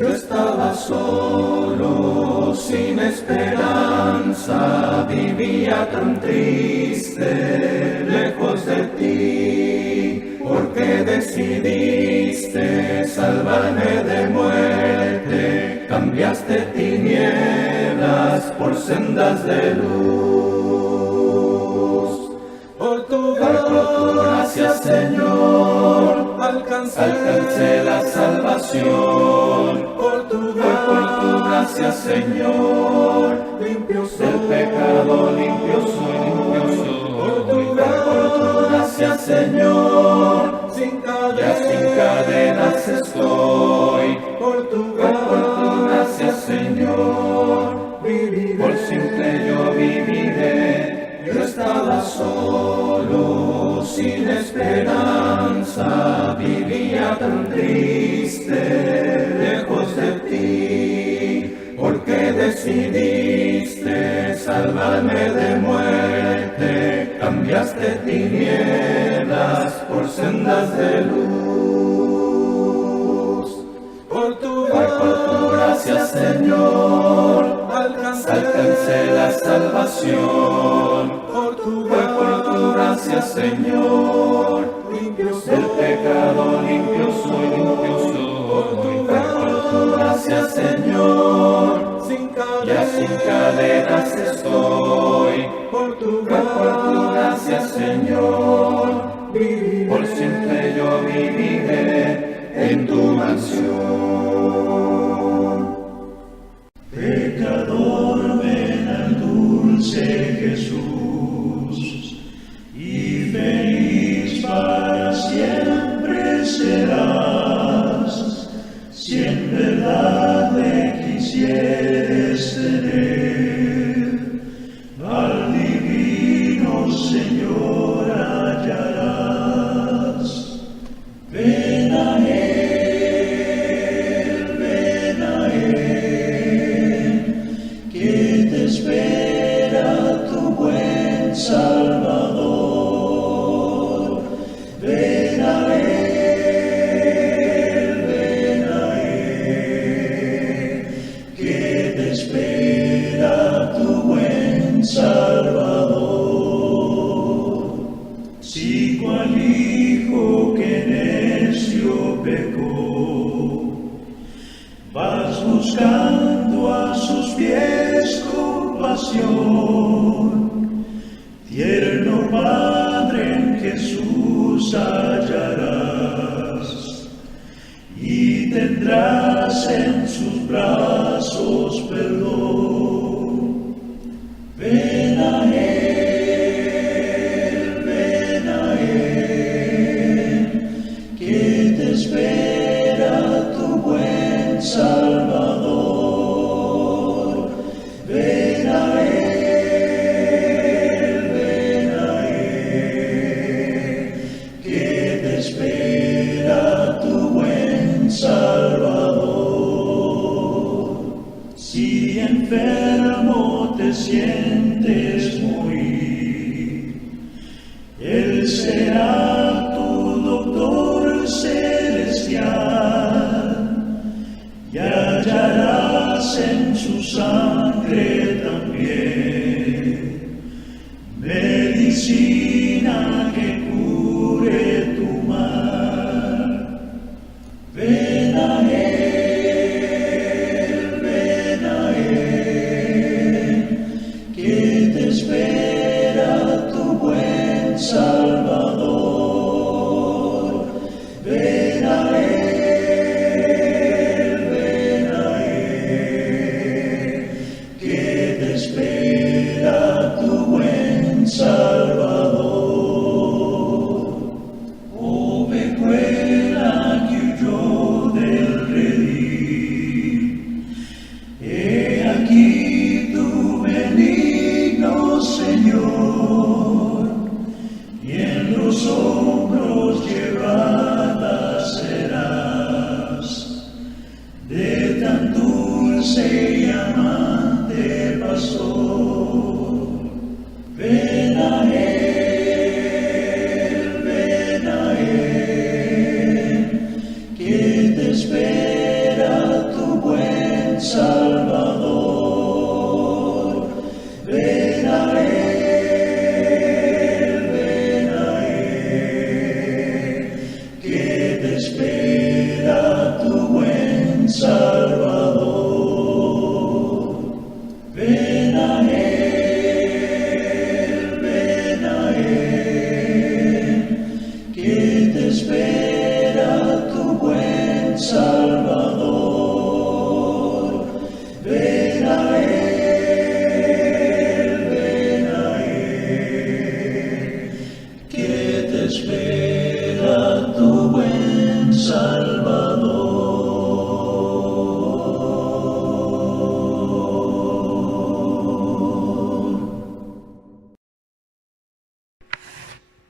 Yo estaba solo, sin esperanza, vivía tan triste, lejos de ti, porque decidiste salvarme de muerte, cambiaste tinieblas por sendas de luz. Por tu gracia, Señor, alcancé la salvación. Por tu gracia, Señor, limpio soy. Del pecado limpio soy. Por tu gracia, Señor, sin cadenas estoy. Por tu gracia, Señor, viviré. Por siempre yo viviré. Yo estaba solo, sin esperanza, vivía tan triste, lejos de ti, porque decidiste salvarme de muerte, cambiaste tinieblas por sendas de luz. Por tu gracia, Señor, alcancé la salvación. Por tu gracia, Señor, limpio soy. Del pecado limpio soy. Por tu gracia, Señor, sin cadenas estoy. Por tu gracia, Señor, viviré. Por siempre yo viviré en tu mansión. Pecador, ven al dulce Jesús, y feliz para siempre serás, si en verdad le quisieres tener. Al divino Señor hallarás. Ven a espera tu buen Salvador. Ven a Él, que te espera tu buen Salvador. Si cual hijo que necio pecó, vas buscando a sus pies compasión, tierno Padre en Jesús hallarás, y tendrás en sus brazos perdón. Ven a Él, que te espera tu buen Salvador. Ven a Él, que te espera tu buen Salvador. Si enfermo te sientes morir, Él será tu doctor celestial, y hallarás en su sangre también medicina que cure tu mal. Ven a Él, que te espera tu buen Salvador. Ven a espera tu buen Salvador. Ovejuela que huyó del redil, he aquí tu benigno Señor, y en los hombros llevada serás, de tan dulce y amante pastor. Ven a Él, que te espera tu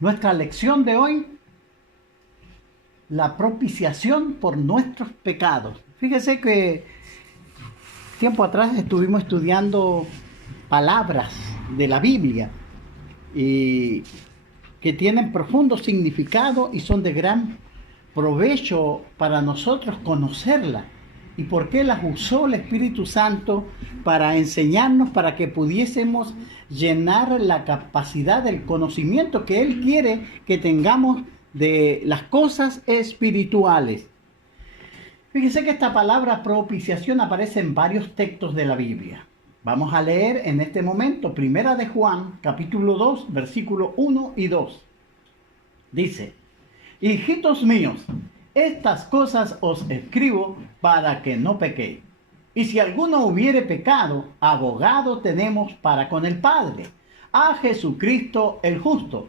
Nuestra lección de hoy, la propiciación por nuestros pecados. Fíjese que tiempo atrás estuvimos estudiando palabras de la Biblia y que tienen profundo significado y son de gran provecho para nosotros conocerlas. ¿Y por qué las usó el Espíritu Santo? Para enseñarnos, para que pudiésemos llenar la capacidad del conocimiento que Él quiere que tengamos de las cosas espirituales. Fíjese que esta palabra propiciación aparece en varios textos de la Biblia. Vamos a leer en este momento Primera de Juan, capítulo 2, versículos 1 y 2. Dice: hijitos míos, estas cosas os escribo para que no pequéis. Y si alguno hubiere pecado, abogado tenemos para con el Padre, a Jesucristo el justo.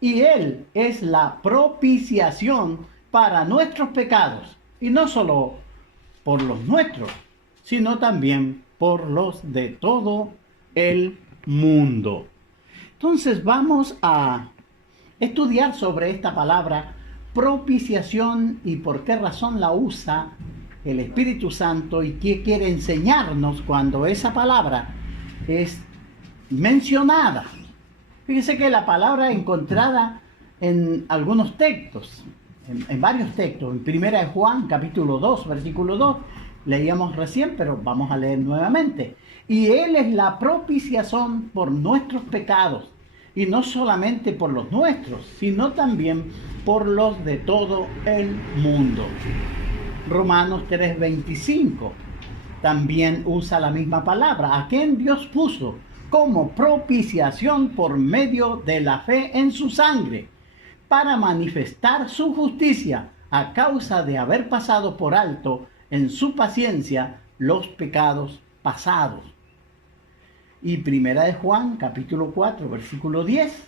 Y Él es la propiciación para nuestros pecados, y no solo por los nuestros, sino también por los de todo el mundo. Entonces vamos a estudiar sobre esta palabra propiciación y por qué razón la usa el Espíritu Santo y qué quiere enseñarnos cuando esa palabra es mencionada. Fíjese que la palabra encontrada en algunos textos, en varios textos, en Primera de Juan, capítulo 2, versículo 2, leíamos recién, pero vamos a leer nuevamente. Y Él es la propiciación por nuestros pecados, y no solamente por los nuestros, sino también por los de todo el mundo. Romanos 3:25 también usa la misma palabra, a quien Dios puso como propiciación por medio de la fe en su sangre, para manifestar su justicia a causa de haber pasado por alto en su paciencia los pecados pasados. Y Primera de Juan, capítulo 4, versículo 10,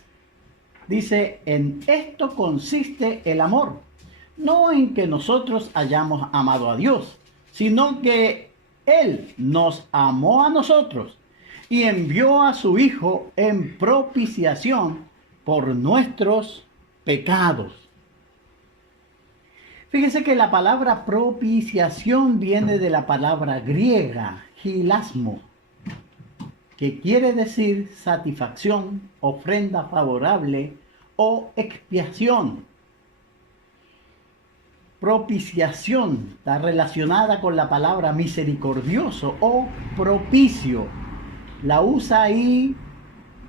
dice: en esto consiste el amor, no en que nosotros hayamos amado a Dios, sino que Él nos amó a nosotros y envió a su Hijo en propiciación por nuestros pecados. Fíjese que la palabra propiciación viene de la palabra griega, hilasmo, que quiere decir satisfacción, ofrenda favorable o expiación. Propiciación está relacionada con la palabra misericordioso o propicio. La usa ahí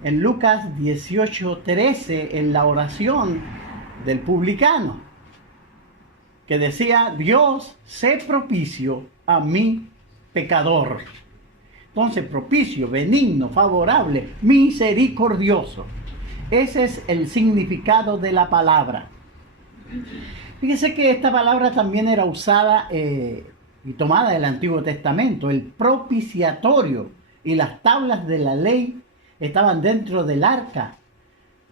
en Lucas 18:13 en la oración del publicano, que decía: Dios, sé propicio a mi pecador. Entonces, propicio, benigno, favorable, misericordioso. Ese es el significado de la palabra. Fíjese que esta palabra también era usada y tomada del Antiguo Testamento. El propiciatorio y las tablas de la ley estaban dentro del arca.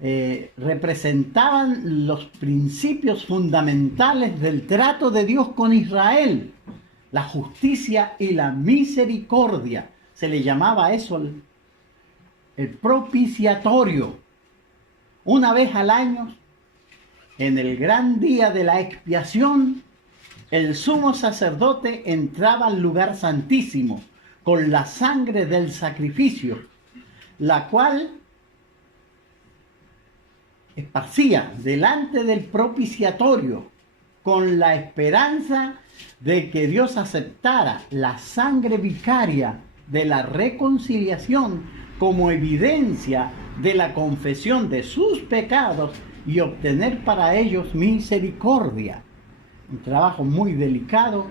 Representaban los principios fundamentales del trato de Dios con Israel. La justicia y la misericordia. Se le llamaba eso el propiciatorio. Una vez al año, en el gran día de la expiación, el sumo sacerdote entraba al lugar santísimo con la sangre del sacrificio, la cual esparcía delante del propiciatorio con la esperanza de que Dios aceptara la sangre vicaria de la reconciliación como evidencia de la confesión de sus pecados y obtener para ellos misericordia. Un trabajo muy delicado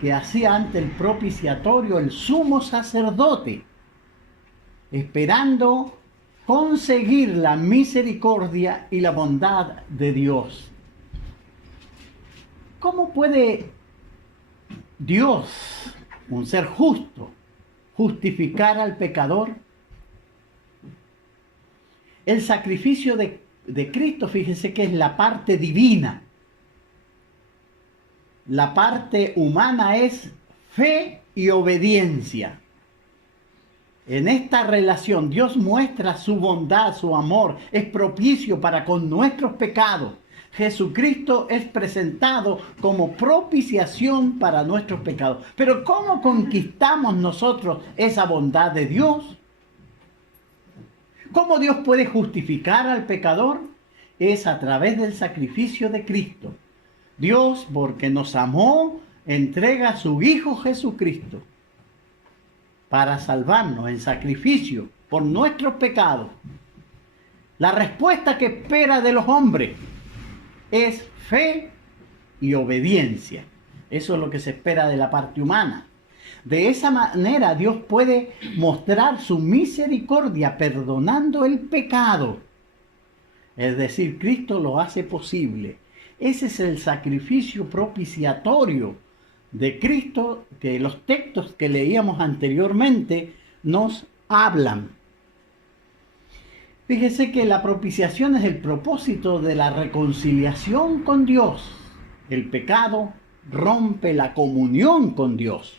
que hacía ante el propiciatorio el sumo sacerdote, esperando conseguir la misericordia y la bondad de Dios. ¿Cómo puede Dios, un ser justo, justificar al pecador? El sacrificio de Cristo, fíjese que es la parte divina. La parte humana es fe y obediencia. En esta relación Dios muestra su bondad, su amor, es propicio para con nuestros pecados. Jesucristo es presentado como propiciación para nuestros pecados. Pero ¿cómo conquistamos nosotros esa bondad de Dios? ¿Cómo Dios puede justificar al pecador? Es a través del sacrificio de Cristo. Dios, porque nos amó, entrega a su Hijo Jesucristo para salvarnos en sacrificio por nuestros pecados. La respuesta que espera de los hombres es fe y obediencia. Eso es lo que se espera de la parte humana. De esa manera Dios puede mostrar su misericordia perdonando el pecado. Es decir, Cristo lo hace posible. Ese es el sacrificio propiciatorio de Cristo que los textos que leíamos anteriormente nos hablan. Fíjese que la propiciación es el propósito de la reconciliación con Dios. El pecado rompe la comunión con Dios.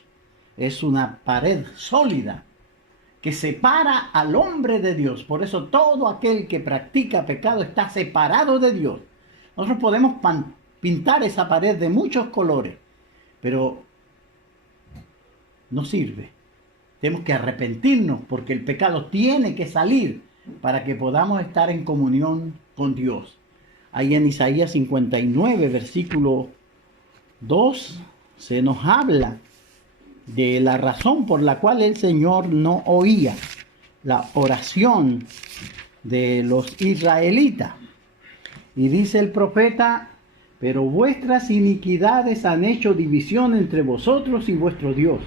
Es una pared sólida que separa al hombre de Dios. Por eso todo aquel que practica pecado está separado de Dios. Nosotros podemos pintar esa pared de muchos colores, pero no sirve. Tenemos que arrepentirnos porque el pecado tiene que salir para que podamos estar en comunión con Dios. Ahí en Isaías 59, versículo 2, se nos habla de la razón por la cual el Señor no oía la oración de los israelitas. Y dice el profeta: pero vuestras iniquidades han hecho división entre vosotros y vuestro Dios,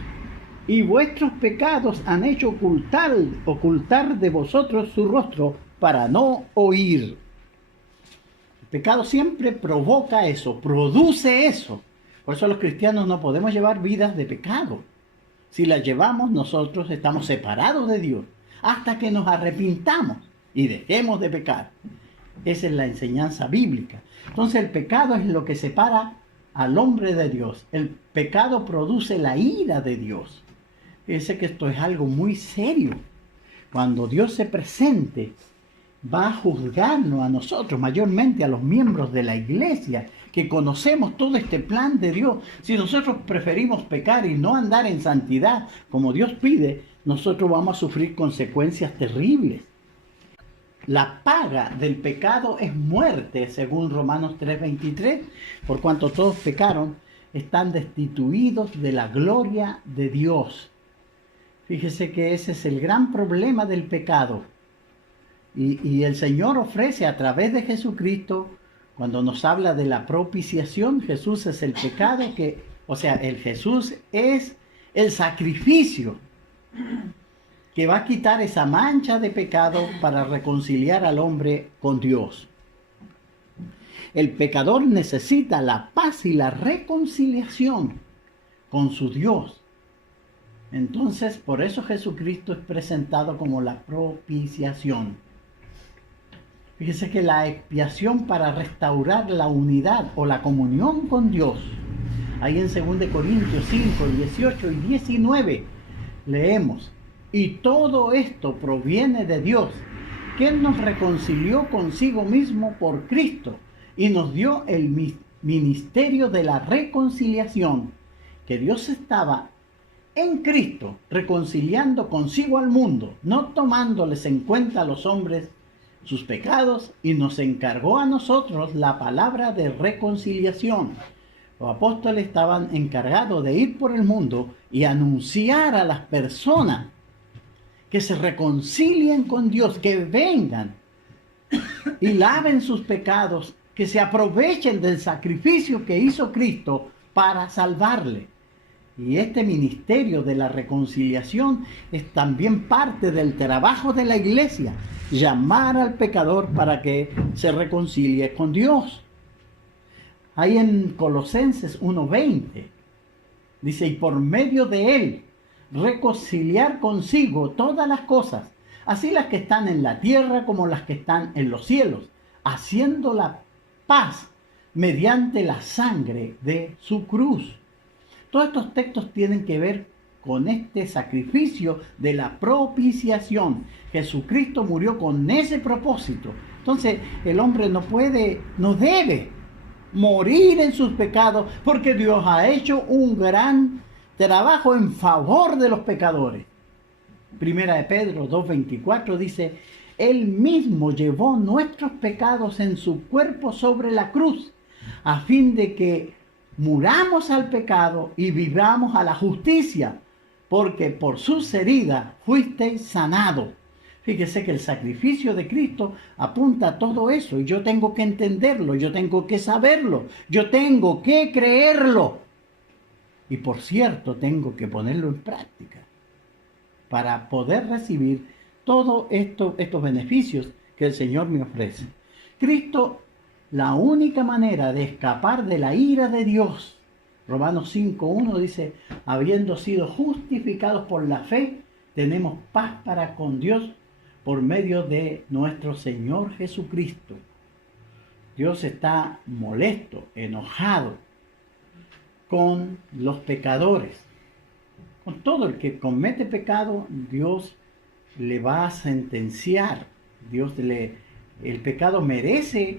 y vuestros pecados han hecho ocultar de vosotros su rostro para no oír. El pecado siempre provoca eso, produce eso. Por eso los cristianos no podemos llevar vidas de pecado. Si las llevamos, nosotros estamos separados de Dios hasta que nos arrepintamos y dejemos de pecar. Esa es la enseñanza bíblica. Entonces el pecado es lo que separa al hombre de Dios. El pecado produce la ira de Dios. Fíjense que esto es algo muy serio. Cuando Dios se presente, va a juzgarnos a nosotros, mayormente a los miembros de la iglesia, que conocemos todo este plan de Dios. Si nosotros preferimos pecar y no andar en santidad como Dios pide, nosotros vamos a sufrir consecuencias terribles. La paga del pecado es muerte, según Romanos 3:23, por cuanto todos pecaron, están destituidos de la gloria de Dios. Fíjese que ese es el gran problema del pecado. Y el Señor ofrece a través de Jesucristo, cuando nos habla de la propiciación, Jesús es el pecado el Jesús es el sacrificio que va a quitar esa mancha de pecado para reconciliar al hombre con Dios. El pecador necesita la paz y la reconciliación con su Dios. Entonces, por eso Jesucristo es presentado como la propiciación. Fíjese que la expiación para restaurar la unidad o la comunión con Dios, ahí en 2 Corintios 5, 18 y 19, leemos: y todo esto proviene de Dios, que nos reconcilió consigo mismo por Cristo y nos dio el ministerio de la reconciliación, que Dios estaba en Cristo reconciliando consigo al mundo, no tomándoles en cuenta a los hombres sus pecados, y nos encargó a nosotros la palabra de reconciliación. Los apóstoles estaban encargados de ir por el mundo y anunciar a las personas que se reconcilien con Dios, que vengan y laven sus pecados, que se aprovechen del sacrificio que hizo Cristo para salvarle. Y este ministerio de la reconciliación es también parte del trabajo de la iglesia, llamar al pecador para que se reconcilie con Dios. Ahí en Colosenses 1:20 dice: y por medio de él reconciliar consigo todas las cosas, así las que están en la tierra como las que están en los cielos, haciendo la paz mediante la sangre de su cruz. Todos estos textos tienen que ver con este sacrificio de la propiciación. Jesucristo murió con ese propósito. Entonces el hombre no debe morir en sus pecados, porque Dios ha hecho un gran trabajo en favor de los pecadores. Primera de Pedro 2:24 dice: Él mismo llevó nuestros pecados en su cuerpo sobre la cruz, a fin de que muramos al pecado y vivamos a la justicia, porque por sus heridas fuisteis sanados. Fíjese que el sacrificio de Cristo apunta a todo eso, y yo tengo que entenderlo, yo tengo que saberlo, yo tengo que creerlo. Y por cierto, tengo que ponerlo en práctica para poder recibir todos estos beneficios que el Señor me ofrece. Cristo, la única manera de escapar de la ira de Dios. Romanos 5:1 dice: habiendo sido justificados por la fe, tenemos paz para con Dios por medio de nuestro Señor Jesucristo. Dios está molesto, enojado con los pecadores. Con todo el que comete pecado, Dios le va a sentenciar. El pecado merece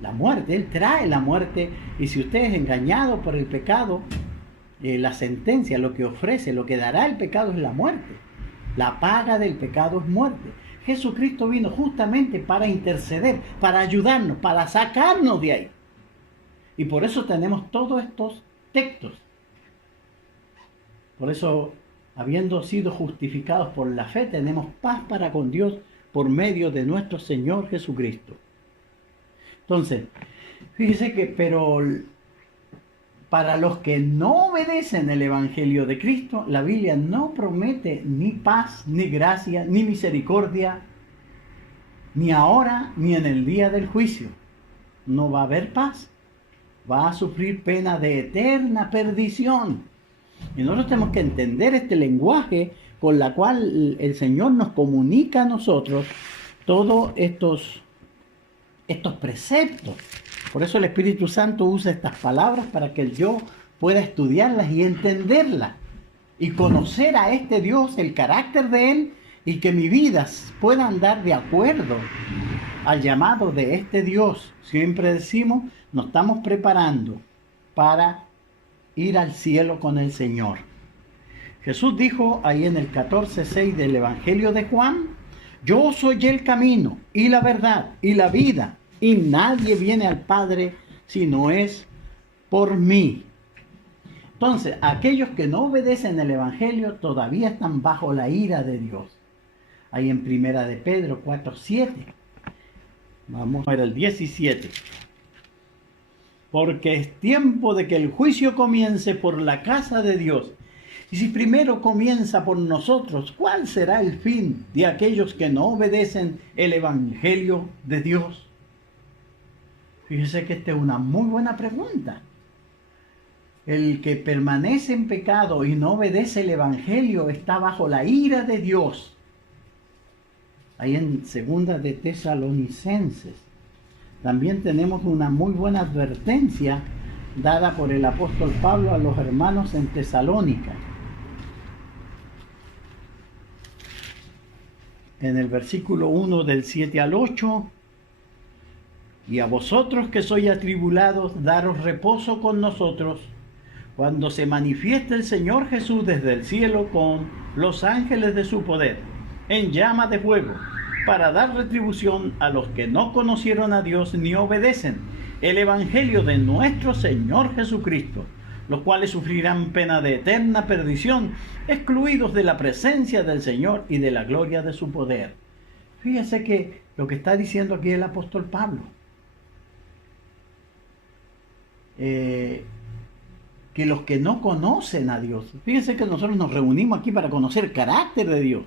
la muerte, Él trae la muerte, y si usted es engañado por el pecado, la sentencia, lo que ofrece, lo que dará el pecado es la muerte. La paga del pecado es muerte. Jesucristo vino justamente para interceder, para ayudarnos, para sacarnos de ahí. Y por eso tenemos todos estos textos. Por eso, habiendo sido justificados por la fe, tenemos paz para con Dios por medio de nuestro Señor Jesucristo. Entonces, fíjese que, pero para los que no obedecen el Evangelio de Cristo, la Biblia no promete ni paz, ni gracia, ni misericordia, ni ahora, ni en el día del juicio. No va a haber paz. Va a sufrir pena de eterna perdición. Y nosotros tenemos que entender este lenguaje con la cual el Señor nos comunica a nosotros todos estos preceptos. Por eso el Espíritu Santo usa estas palabras para que yo pueda estudiarlas y entenderlas y conocer a este Dios, el carácter de Él, y que mi vida pueda andar de acuerdo al llamado de este Dios. Siempre decimos, nos estamos preparando para ir al cielo con el Señor. Jesús dijo ahí en el 14:6 del Evangelio de Juan: yo soy el camino y la verdad y la vida, y nadie viene al Padre si no es por mí. Entonces, aquellos que no obedecen el Evangelio todavía están bajo la ira de Dios. Ahí en Primera de Pedro 4:7. Vamos a ver el 17. Porque es tiempo de que el juicio comience por la casa de Dios. Y si primero comienza por nosotros, ¿cuál será el fin de aquellos que no obedecen el Evangelio de Dios? Fíjese que esta es una muy buena pregunta. El que permanece en pecado y no obedece el Evangelio está bajo la ira de Dios. Ahí en Segunda de Tesalonicenses también tenemos una muy buena advertencia dada por el apóstol Pablo a los hermanos en Tesalónica. En el versículo 1 del 7 al 8: y a vosotros que sois atribulados, daros reposo con nosotros, cuando se manifieste el Señor Jesús desde el cielo con los ángeles de su poder, en llama de fuego, para dar retribución a los que no conocieron a Dios ni obedecen el Evangelio de nuestro Señor Jesucristo, los cuales sufrirán pena de eterna perdición, excluidos de la presencia del Señor y de la gloria de su poder. Fíjese que lo que está diciendo aquí el apóstol Pablo, que los que no conocen a Dios, fíjense que nosotros nos reunimos aquí para conocer el carácter de Dios,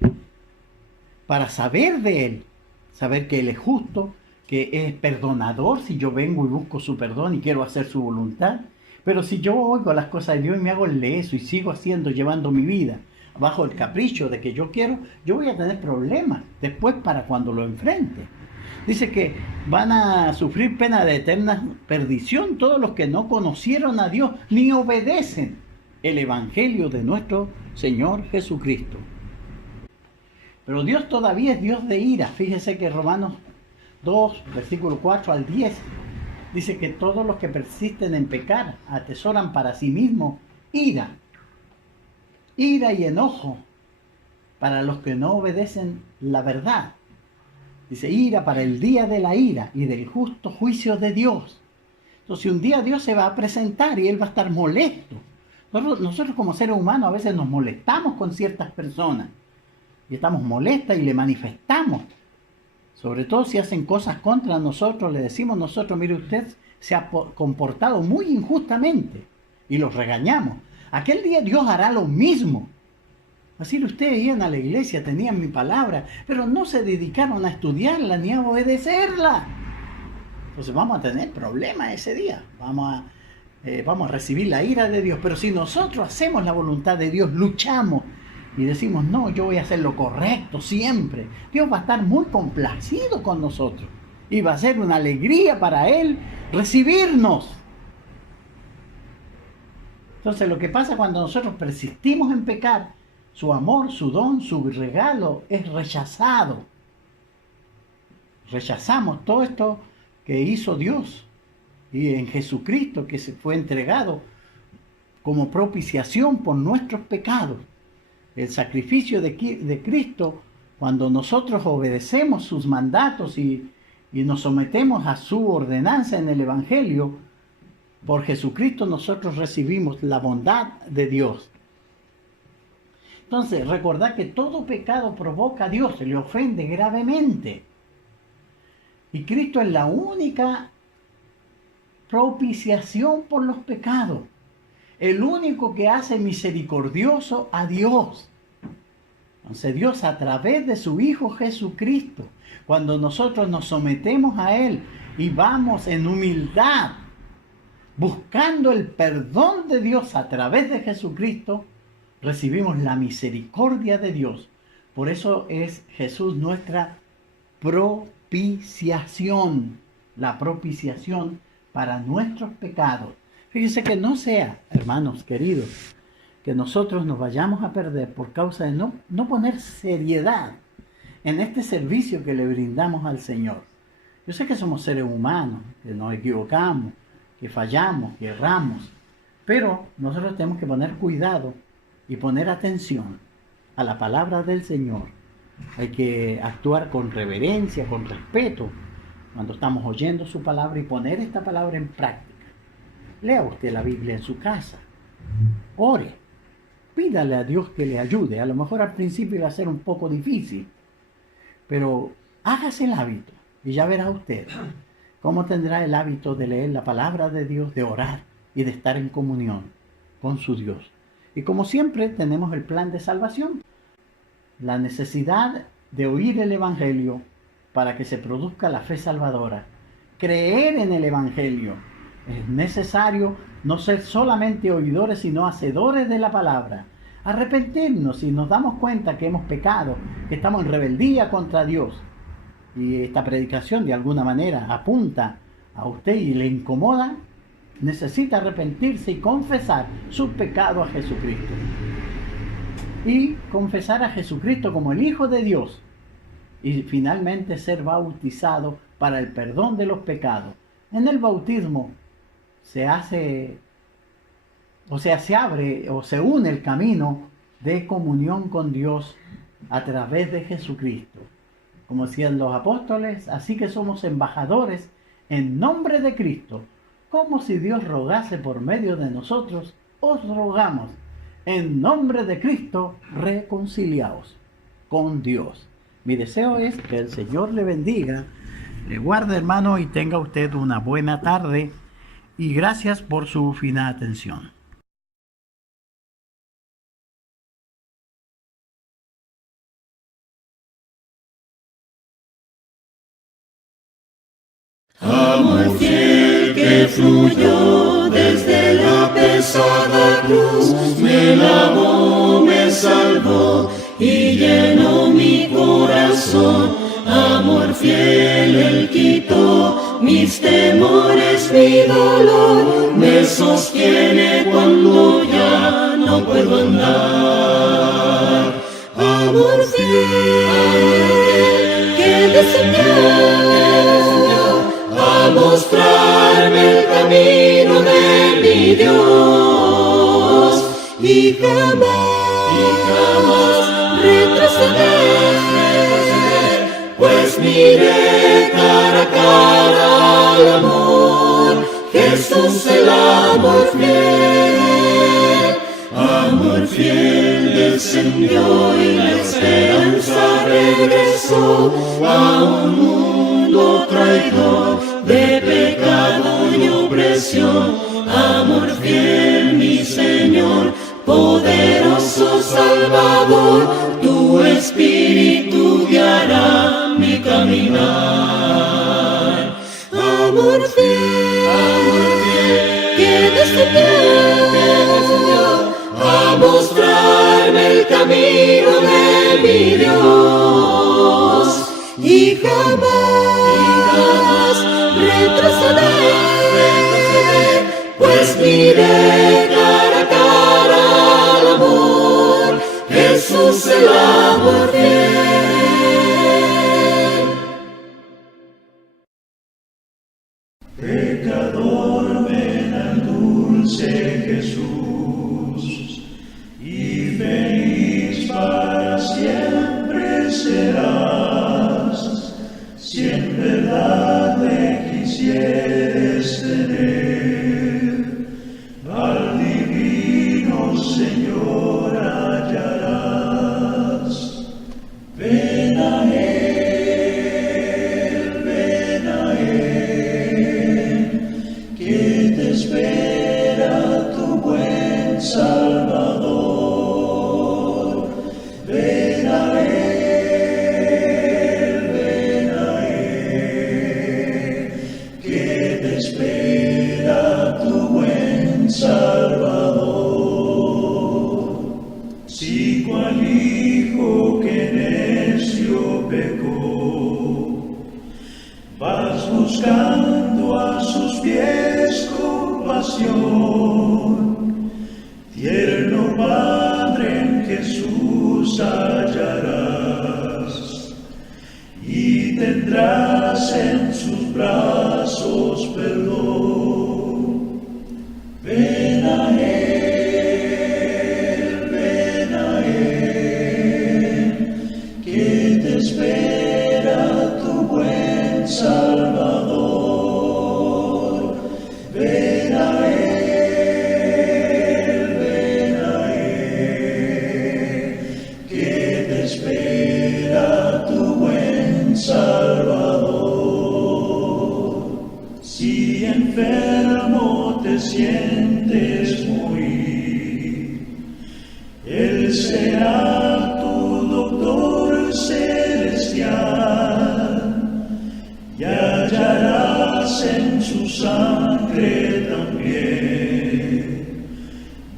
para saber de Él, saber que Él es justo, que es perdonador si yo vengo y busco su perdón y quiero hacer su voluntad. Pero si yo oigo las cosas de Dios y me hago el leso y sigo llevando mi vida bajo el capricho de que yo quiero, yo voy a tener problemas después para cuando lo enfrente. Dice que van a sufrir pena de eterna perdición todos los que no conocieron a Dios ni obedecen el Evangelio de nuestro Señor Jesucristo. Pero Dios todavía es Dios de ira. Fíjese que Romanos 2, versículo 4 al 10, dice que todos los que persisten en pecar atesoran para sí mismos ira y enojo para los que no obedecen la verdad. Dice, ira para el día de la ira y del justo juicio de Dios. Entonces un día Dios se va a presentar y Él va a estar molesto. Nosotros como seres humanos a veces nos molestamos con ciertas personas. Y estamos molestas y le manifestamos. Sobre todo si hacen cosas contra nosotros, le decimos nosotros, mire, usted se ha comportado muy injustamente. Y los regañamos. Aquel día Dios hará lo mismo. Así ustedes iban a la iglesia, tenían mi palabra, pero no se dedicaron a estudiarla ni a obedecerla. Entonces vamos a tener problemas ese día. Vamos a recibir la ira de Dios. Pero si nosotros hacemos la voluntad de Dios, luchamos y decimos, no, yo voy a hacer lo correcto siempre, Dios va a estar muy complacido con nosotros. Y va a ser una alegría para Él recibirnos. Entonces lo que pasa cuando nosotros persistimos en pecar, su amor, su don, su regalo es rechazado. Rechazamos todo esto que hizo Dios y en Jesucristo, que se fue entregado como propiciación por nuestros pecados. El sacrificio de Cristo, cuando nosotros obedecemos sus mandatos y nos sometemos a su ordenanza en el Evangelio, por Jesucristo nosotros recibimos la bondad de Dios. Entonces, recordad que todo pecado provoca a Dios, se le ofende gravemente. Y Cristo es la única propiciación por los pecados. El único que hace misericordioso a Dios. Entonces Dios a través de su Hijo Jesucristo, cuando nosotros nos sometemos a Él y vamos en humildad, buscando el perdón de Dios a través de Jesucristo, recibimos la misericordia de Dios. Por eso es Jesús nuestra propiciación, la propiciación para nuestros pecados. Fíjense que no sea, hermanos queridos, que nosotros nos vayamos a perder por causa de no poner seriedad en este servicio que le brindamos al Señor. Yo sé que somos seres humanos, que nos equivocamos, que fallamos, que erramos, pero nosotros tenemos que poner cuidado y poner atención a la palabra del Señor. Hay que actuar con reverencia, con respeto, cuando estamos oyendo su palabra y poner esta palabra en práctica. Lea usted la Biblia en su casa. Ore. Pídale a Dios que le ayude. A lo mejor al principio va a ser un poco difícil, pero hágase el hábito y ya verá usted cómo tendrá el hábito de leer la palabra de Dios, de orar y de estar en comunión con su Dios. Y como siempre tenemos el plan de salvación. La necesidad de oír el Evangelio para que se produzca la fe salvadora. Creer en el Evangelio. Es necesario no ser solamente oidores, sino hacedores de la palabra. Arrepentirnos si nos damos cuenta que hemos pecado, que estamos en rebeldía contra Dios. Y esta predicación de alguna manera apunta a usted y le incomoda, necesita arrepentirse y confesar su pecado a Jesucristo. Y confesar a Jesucristo como el Hijo de Dios. Y finalmente ser bautizado para el perdón de los pecados. En el bautismo se abre o se une el camino de comunión con Dios a través de Jesucristo. Como decían los apóstoles, así que somos embajadores en nombre de Cristo, como si Dios rogase por medio de nosotros, os rogamos, en nombre de Cristo, reconciliaos con Dios. Mi deseo es que el Señor le bendiga, le guarde, hermano, y tenga usted una buena tarde. Y gracias por su fina atención. Amor fiel que fluyó desde la pesada cruz, me lavó, me salvó y llenó mi corazón. Amor fiel, Él quitó mis temores, mi dolor, me sostiene cuando ya no puedo andar. Amor fiel, que descendió a mostrarme el camino de mi Dios, y jamás retroceder, pues miré cara a cara al amor, Jesús el amor fiel descendió y la esperanza regresó a un mundo traidor de pecado y opresión. Amor fiel, mi Señor, poderoso Salvador, tu Espíritu guiará mi caminar. Amor fiel, que descendió a mostrarme el camino de mi Dios, y jamás retroceder, pues miré cara a cara al amor, Jesús el amor fiel. Pecador, ven al dulce Jesús, y feliz para siempre serás, si en verdad le quisieres tener. Al divino Señor hallarás. Ven a Él, que te espera tu buen Salvador. Ven a Él, que te espera tu buen Salvador. Si cual hijo que necio pecó, vas buscando a sus pies compasión, tierno Padre en Jesús hallarás, y tendrás en sus brazos perdón. Ven a Él, que te espera tu buen Salvador. Ven a Él, que te espera tu buen Salvador. Si enfermo te sientes morir, Él será tu doctor celestial, y hallarás en su sangre también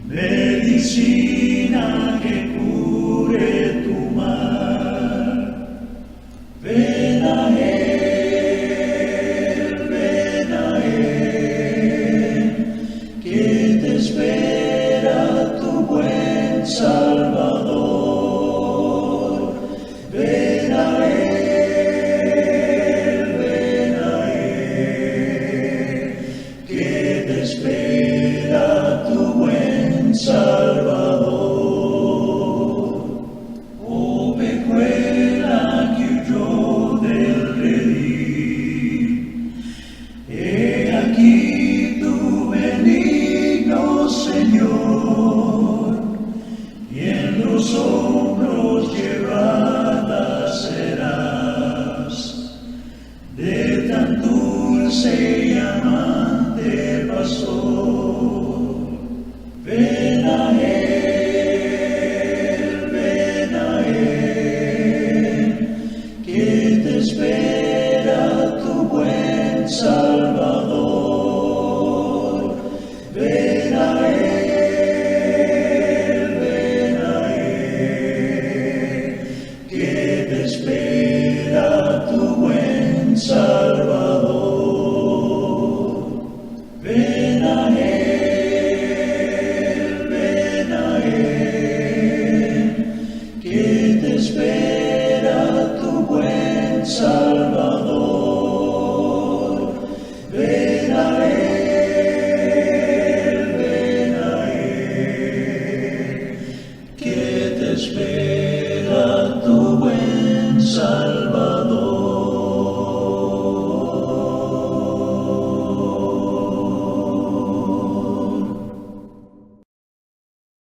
medicina que cure tu mal. Ven a Él, que te espera tu buen Salvador. Ven a Él, desvelo.